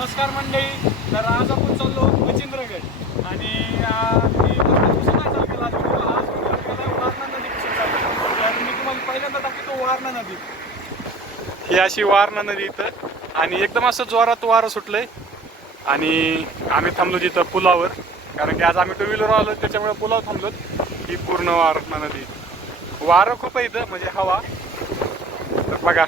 नमस्कार मंडळी. तर आज आपण चाललो मच्छिंद्रगड आणि मी चालू केला आज वारणा नदीपासून चाललो. तर मी तुम्हाला पहिल्यांदा दाखवतो वारणा नदी. ही अशी वारणा नदी इथं आणि एकदम असं जोरात वारं सुटलंय आणि आम्ही थांबलो तिथं पुलावर, कारण की आज आम्ही टू व्हीलर आलो त्याच्यामुळे पुलावर थांबलो. ही पूर्ण वारणा नदी, वारं खूप आहे इथं म्हणजे हवा. तर बघा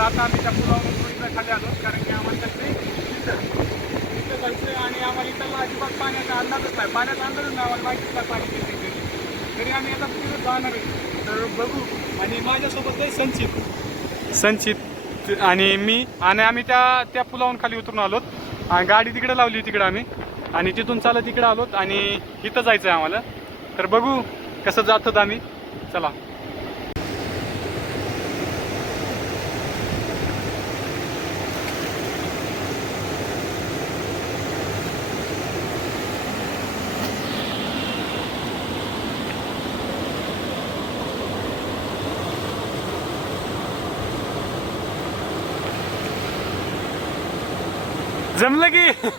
आता आम्ही त्या पुलावरून थोडीकडे खाली आलो, कारण की आम्हाला इथं जायचं आणि आम्हाला इथं अजिबात पाण्याचा अंदाजच नाही. पाण्याचा अंदाजच नाही आम्हाला, माहितीच नाही पाणी किती तरी आम्ही आता पुढे जाणार आहे. तर बघू. आणि माझ्यासोबत आहे संचित आणि मी, आणि आम्ही त्या पुलावरून खाली उतरून आलोत आणि गाडी तिकडे लावली तिकडे आम्ही, आणि तिथून चालत तिकडे आलोत आणि इथं जायचं आहे आम्हाला. तर बघू कसं जातात आम्ही. चला. जमलं की. तर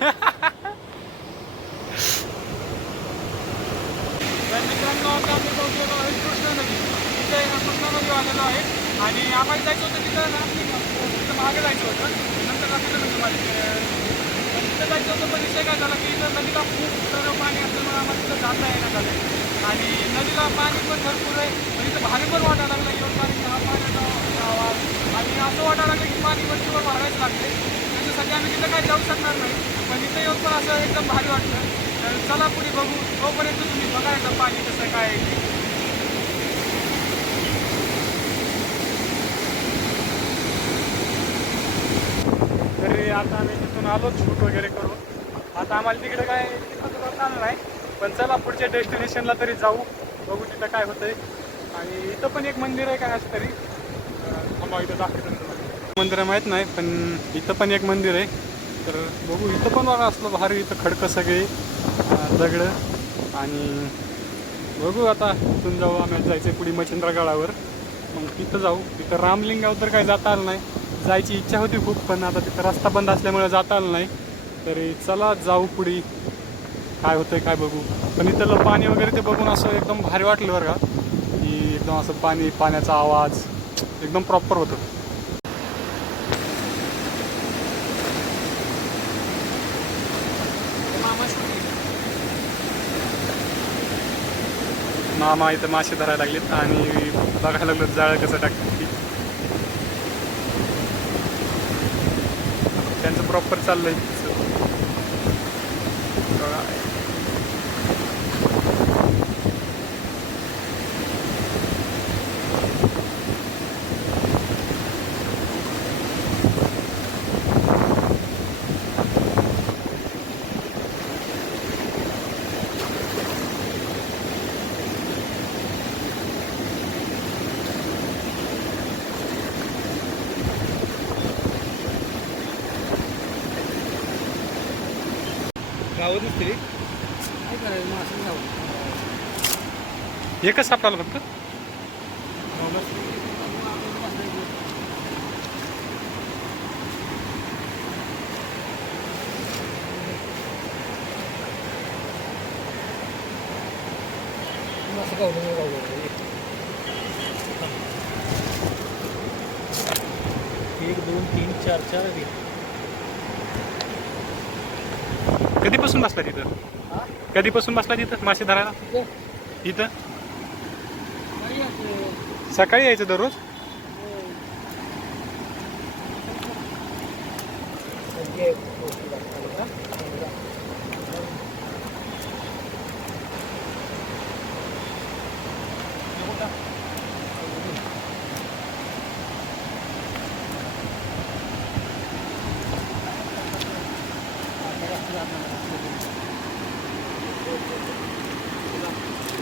मित्रांनो, आता आम्ही पोहोचलेलो आहे कृष्णा नदी. तिथे कृष्णा नदी आलेलो आहे आणि आम्हाला जायचं होतं तिथं मागे जायचं होतं. नंतर आपल्याला पण तिथं जायचं होतं, पण विषय काय झाला की इथं नदीला खूप सर्व पाणी असल्यामुळे आम्हाला तिथं जाता येणार झालं. आणि नदीला पाणी पण भरपूर आहे, पण इथं भारी पण वाटायला लागलं येऊन, कारण की हा पाण्याचा आवाज. आणि असं वाटायला लागलं की पाणी वरचीवर वाढायच लागते. त्याच्यासाठी आम्ही तिथं काही जाऊ शकणार नाही, पण इथं येऊन पण असं एकदम भारी वाटतं. तर चला पुढे बघू. तोपर्यंत तुम्ही बघायचं पाणी कसं काय आहे. तरी आता आम्ही तिथून आलो शूट वगैरे करून. आता आम्हाला तिकडे काय तिथं जाता आलं नाही, पण चला पुढच्या डेस्टिनेशनला तरी जाऊ, बघू तिथं काय होतंय. आणि इथं पण एक मंदिर आहे काय असं तरी, इथं दाखवतं मंदिर माहीत नाही, पण इथं पण एक मंदिर आहे. तर बघू. इथं पण बघा असलं भारी, इथं खडकं सगळे दगडं. आणि बघू आता इथून जाऊ. आम्ही जायचं पुढे मच्छिंद्रगडावर, मग तिथं जाऊ. तिथं रामलिंगावर तर काही जाता आलं नाही. जायची इच्छा होती खूप, पण आता तिथं रस्ता बंद असल्यामुळे जाता आलं नाही. तरी चला जाऊ पुढे, काय होतंय काय बघू. पण इथलं पाणी वगैरे ते बघून असं एकदम भारी वाटलं बरं का, की एकदम असं पाण्याचा आवाज एकदम प्रॉपर होतं. मामा इथं मासे धरायला लागलेत आणि बघायला लागलो जाळं कसं टाकतात. त्यांचं प्रॉपर चाललंय. गावात नसते रे, काय करायचं मासे गाव एकच सापडायला फक्त. मासे गावलं गावलं 1 2 3 चार आहे. कधीपासून बसला तिथं? हा? कधीपासून बसला तिथं मासे धरायला? इथे इथं काही असं, सकाळी यायचं दररोज? म्हणजे गोष्टी दाखवल्या का?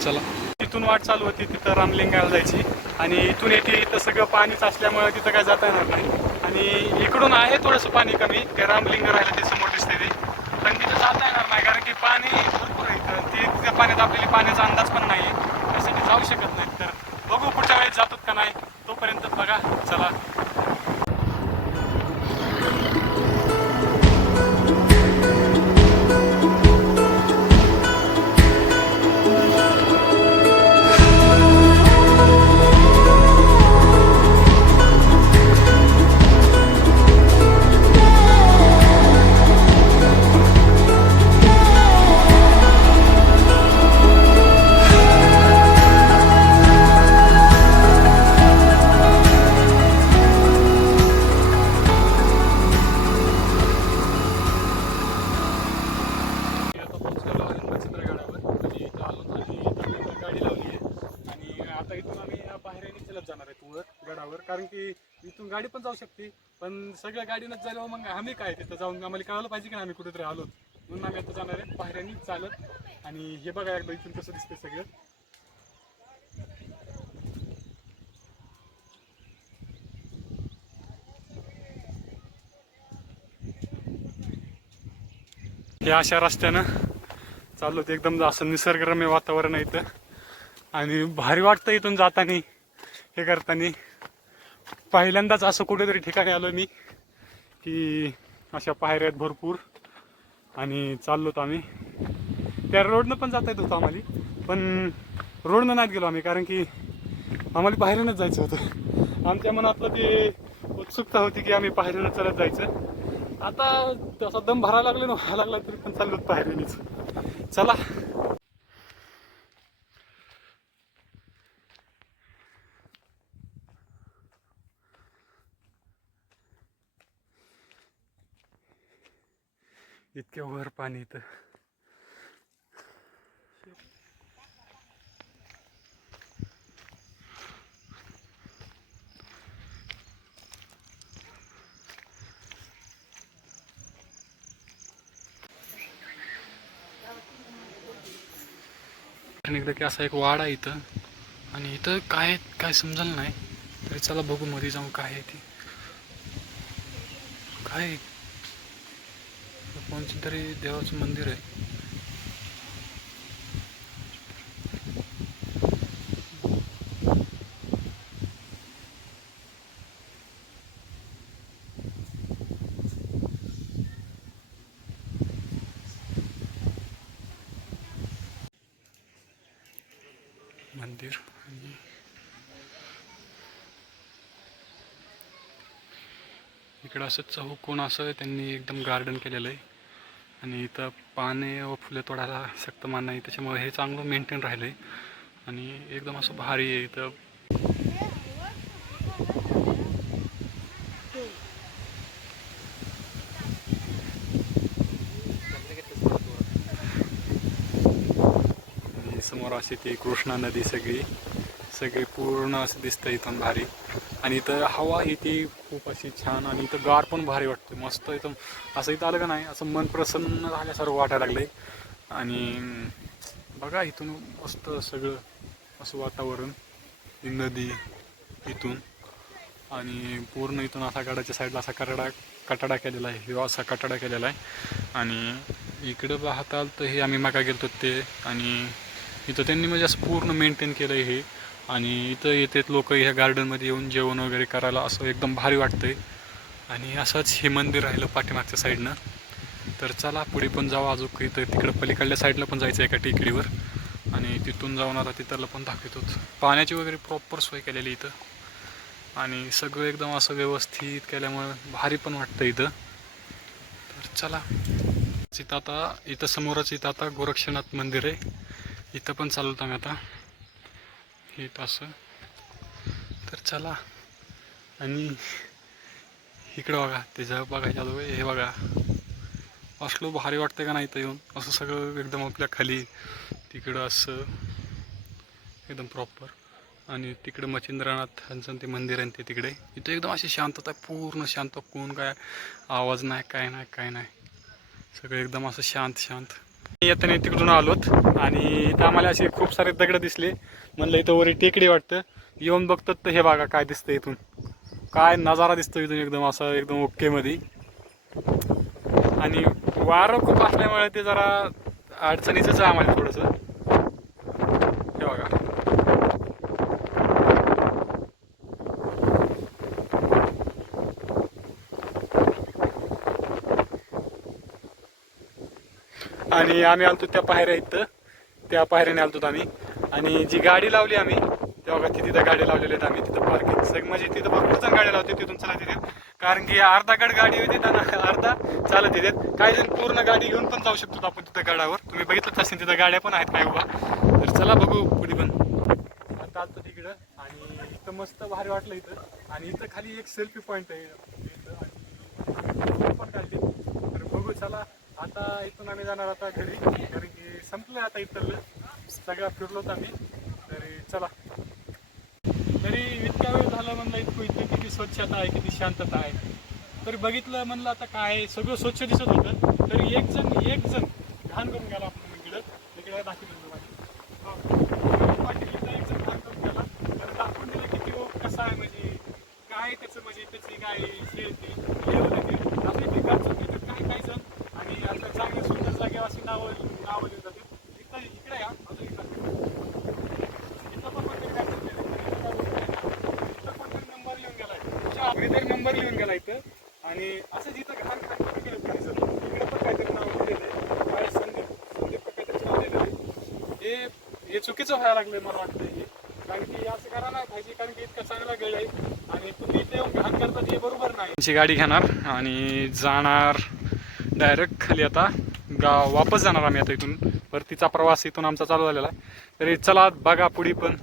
चला, तिथून वाट चालू होती तिथं रामलिंगाला जायची आणि इथून येते इथं सगळं पाणीच असल्यामुळे तिथं काय जाता येणार नाही. आणि इकडून आहे थोडंसं पाणी कमी, ते रामलिंग राहिलं ते समोर दिसते ते, पण तिथं जाता येणार नाही कारण की पाणी भरपूर आहे इथं. त्या पाण्यात आपल्याला पाण्याचा अंदाज पण नाही आहे, त्यासाठी जाऊ शकत नाही. तर बघू पुढच्या वेळेस जातात का नाही, तोपर्यंत बघा. चला, आता पोहोचलेलो आहे मच्छिंद्रगडावर आणि इथं आलो आणि इथं गाडी लावली आहे. आणि आता इथून आम्ही पायऱ्याने चलत जाणार आहे वर गडावर, कारण की इथून गाडी पण जाऊ शकते. पण सगळ्या गाडीनंच झाल्यावर मग आम्ही काय तिथं जाऊन आम्हाला कळायला पाहिजे की आम्ही कुठेतरी आलो, म्हणून आम्ही आता जाणार आहे पायऱ्यांनी चालत. आणि हे बघा एकदा इथून कसं दिसतंय सगळं. हे अशा रस्त्यानं चाललो ते, एकदम असं निसर्गरम्य वातावरण आहे इथं आणि भारी वाटतं इथून जाताना. हे करताना पहिल्यांदाच असं कुठेतरी ठिकाणी आलो मी की अशा पायऱ्या आहेत भरपूर. आणि चाललोत आम्ही, त्या रोडनं पण जाता येत होतं आम्हाला, पण रोडनं नाही गेलो आम्ही कारण की आम्हाला पायऱ्यानंच जायचं होतं. आमच्या मनातलं ते उत्सुकता होती की आम्ही पायऱ्यानं चालत जायचं. आता तसा दम भरायला लागले ना, व्हायला लागला तरी पण चाललोत पायऱ्यानीच. चला, इतक्या वर पाणी इथं. एकदा की असा एक वाडा आहे इथं आणि इथं काय समजलं नाही, तरी चला बघू मध्ये जाऊन काय आहे ते. काय कोणचं तरी देवाचं मंदिर आहे. मंदिर आणि इकडं असं चौकोन असं त्यांनी एकदम गार्डन केलेलं आहे. आणि इथं पाने व फुले तोडायला सक्त मान आहे, त्याच्यामुळे हे चांगलं मेंटेन राहिलं आहे आणि एकदम असं भारी आहे इथं. आणि समोर अशी ती कृष्णा नदी सगळी पूर्ण असं दिसतं इथून भारी. आणि इथं हवा ही ती खूप अशी छान आणि इथं गार पण भारी वाटते मस्त. इथं असं इथं आलं का नाही असं मन प्रसन्न झाल्यासारखं वाटायला लागलंय. आणि बघा इथून मस्त सगळं असं वातावरण, ही नदी इथून आणि पूर्ण इथून असा गडाच्या साईडला असा कटाडा केलेला आहे, हिरवा असा कटाडा केलेला आहे. आणि इकडं पाहताल तर हे आम्ही मागा गेलतो ते, आणि इथं त्यांनी म्हणजे असं पूर्ण मेंटेन केलं आहे हे. आणि इथं येतात लोक ह्या गार्डनमध्ये येऊन जेवण वगैरे करायला, असं एकदम भारी वाटतंय. आणि असंच हे मंदिर राहिलं पाठीमागच्या साईडनं. तर चला पुढे पण जाऊ, अजून इथं तिकडं पलीकडल्या साईडला पण जायचं एका टेकडीवर आणि तिथून जाऊन आता तिथलं पण दाखवतो. पाण्याची वगैरे प्रॉपर सोय केलेली इथं आणि सगळं एकदम असं व्यवस्थित केल्यामुळे भारी पण वाटतं इथं. तर चला, इथं आता इथं समोरच इथं आता गोरक्षनाथ मंदिर आहे, इथं पण चालवतो आम्ही आता इथं असं. तर चला, आणि इकडं बघा त्याचं बघायच्या अगोदर हे बघा, असलं भारी वाटतं का नाही इथं येऊन, असं सगळं एकदम आपल्या खाली तिकडं असं एकदम प्रॉपर. आणि तिकडे मच्छिंद्रनाथांचं ते मंदिर आहे ते तिकडे. इथं एकदम अशी शांतता, पूर्ण शांत, कोण काय आवाज नाही, काय नाही काय नाही, सगळं एकदम असं शांत शांत. येताना तिकडून आलोत आणि इथं आम्हाला असे खूप सारे दगड दिसले. म्हणलं इथं वरी टेकडी वाटतं, येऊन बघतात तर हे बघा काय दिसतं इथून, काय नजारा दिसतो इथून एकदम असं एकदम ओके मध्ये. आणि वारं खूप असल्यामुळे ते जरा अडचणीचंच आहे आम्हाला थोडंसं. हे बघा, आणि आम्ही आलतो त्या पायऱ्या इथं, त्या पायऱ्याने आलतो आम्ही. आणि जी गाडी लावली आम्ही तेव्हा तिथं गाडी लावलेली आहेत आम्ही तिथं पार्किंग सग, म्हणजे तिथं भरपूर जण गाडी लावते तिथून चालत येतात. कारण की अर्धा गड गाडी होती आणि अर्धा चालत येतात. काही जण पूर्ण गाडी घेऊन पण जाऊ शकतो आपण तिथं गडावर, तुम्ही बघितलंच असेल तिथं गाड्या पण आहेत काय उभा. तर चला बघू पुढे पण. आता आलतो तिकडं आणि इथं मस्त भारी वाटलं इथं. आणि इथं खाली एक सेल्फी पॉईंट आहे इथं, आणि पण काढली. तर बघू चला, आता इथून आम्ही जाणार आता घरी, कारण की संपलं आता इथलं सगळं फिरलोत आम्ही. तरी चला, तरी इतका वेळ झाला म्हणलं इथं किती स्वच्छता आहे, किती शांतता आहे. तरी बघितलं म्हणलं आता काय सगळं स्वच्छ दिसत होतं. तरी एक जण घाण करून गेला आपण इकडे दाखवलं पाटील इथं एक जण घाण करून गेला. तर दाखवून दिलं की तो कसा आहे, म्हणजे काय त्याचं, म्हणजे त्याची काय शेती असं इथे घरचं देतात काही जण. आणि आता चांगल्या सुंदर जागेवर अशी नावं लिहून जाते. इकडे या अजून इथं पण कोणतरी नंबर लिहून गेला इथं. आणि असंच इथं घाण केलं कोणी सर, इकडे पण काहीतरी नाव दिलेलं आहे, संदीप काहीतरी नाव दिलेलं आहे. हे चुकीचं व्हायला लागलंय मला वाटतं हे, कारण की असं करा नाही पाहिजे, कारण की इतका चांगला गड आहे आणि तुम्ही इथे येऊन घाण करतात हे बरोबर नाही. त्यांची गाडी घेणार आणि जाणार डायरेक्ट खाली. आता वापस जाणार आम्ही आता इथून, परतीचा प्रवास इथून आमचा चालू झालेला आहे. तरी चला बघा पुढे पण.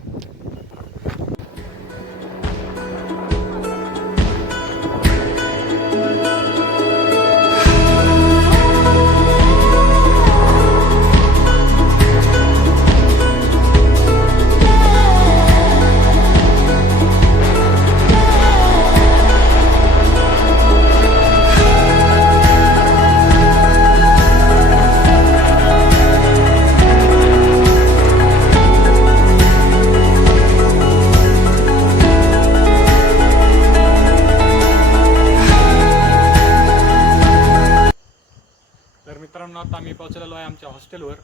तर मित्रांनो, आता आम्ही पोहोचलेलो आहे आमच्या हॉस्टेलवर.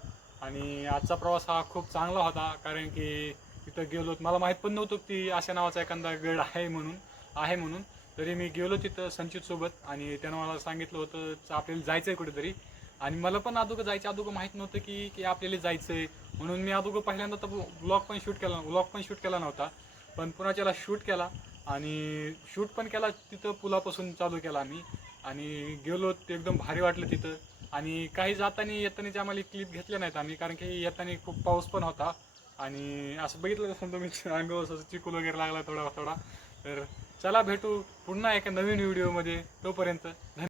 आणि आजचा प्रवास हा खूप चांगला होता, कारण की तिथं गेलो, मला माहीत पण नव्हतं की अशा नावाचा एखादा गड आहे म्हणून. तरी मी गेलो तिथं संचितसोबत आणि त्यानं मला सांगितलं होतं आपल्याला जायचं आहे कुठेतरी. आणि मला पण जायच्या अगोदर माहीत नव्हतं की आपल्याला जायचं आहे म्हणून. मी अगोदर पहिल्यांदा तर व्लॉग पण शूट केला नव्हता, पण पुन्हा शूट केला. आणि शूट पण केला तिथं, पुलापासून चालू केला आम्ही. आणि गेलो, ते एकदम भारी वाटलं तिथं. आणि काही येताना आम्हाला क्लिप घेतल्या नाहीत आम्ही, कारण की येताना खूप पाऊस पण होता. आणि असं बघितलं कसं तुम्ही अंगावर असं चिखल वगैरे लागला थोडा. तर चला भेटू पुन्हा एका नवीन व्हिडिओमध्ये, तोपर्यंत